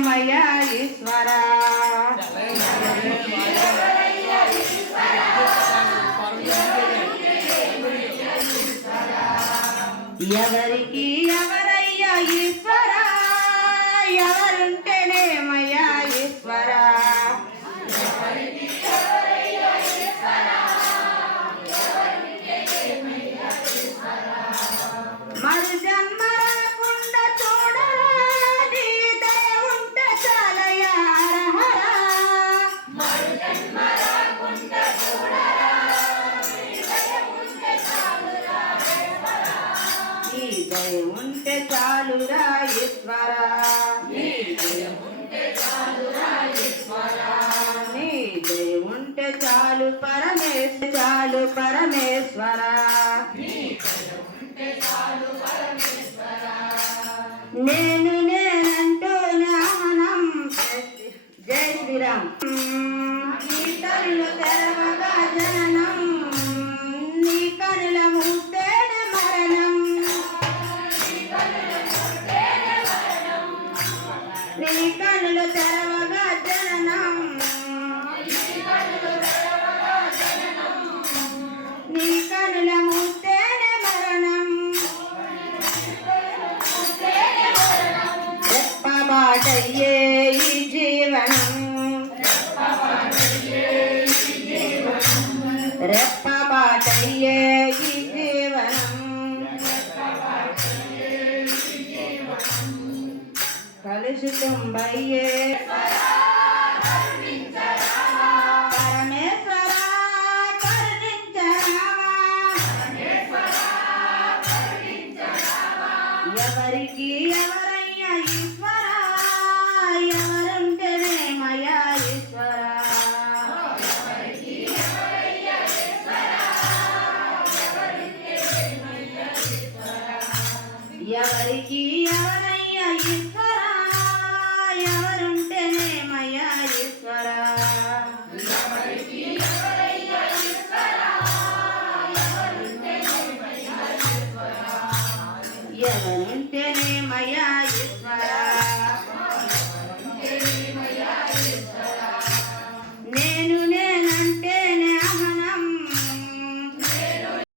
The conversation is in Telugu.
మయా ఈశ్వర ఎవరికి ఎవరయ్యా ఈశ్వర ఎవరుంటేనే మయా ఈశ్వర మరు జన్మ రాకుండా చూడరా నీ దయ ఉంటే చాలయ్యా హరహర మరు జన్మ రాకుండా చూడరా నీ దయ ఉంటే చాలురా నీ దయ ఉంటే చాలురా ఈశ్వర నీ దయ ఉంటే చాలురా ఈశ్వర నీ దయ ఉంటే చాలు పరమేశ్వర నేను నేనంటూ నామనం జై శ్రీరామ్ నీ కనులు తెరవగా జననం నీ కనుల మూస్తేనే మరణం నీ కనులు తెరవగా జననం నీ కనుల మూస్తేనే మరణం రెప్పబాటయ్యే ఈ జీవనం రెప్పబాటయ్యే ఈ జీవనం కలుషితంబయ్యే పరమేశ్వర కరుణించరావా ఎవరికి ఎవరయ్యా ఈశ్వర ఎవరుంటేనే మయా ఈశ్వర ఎవరికి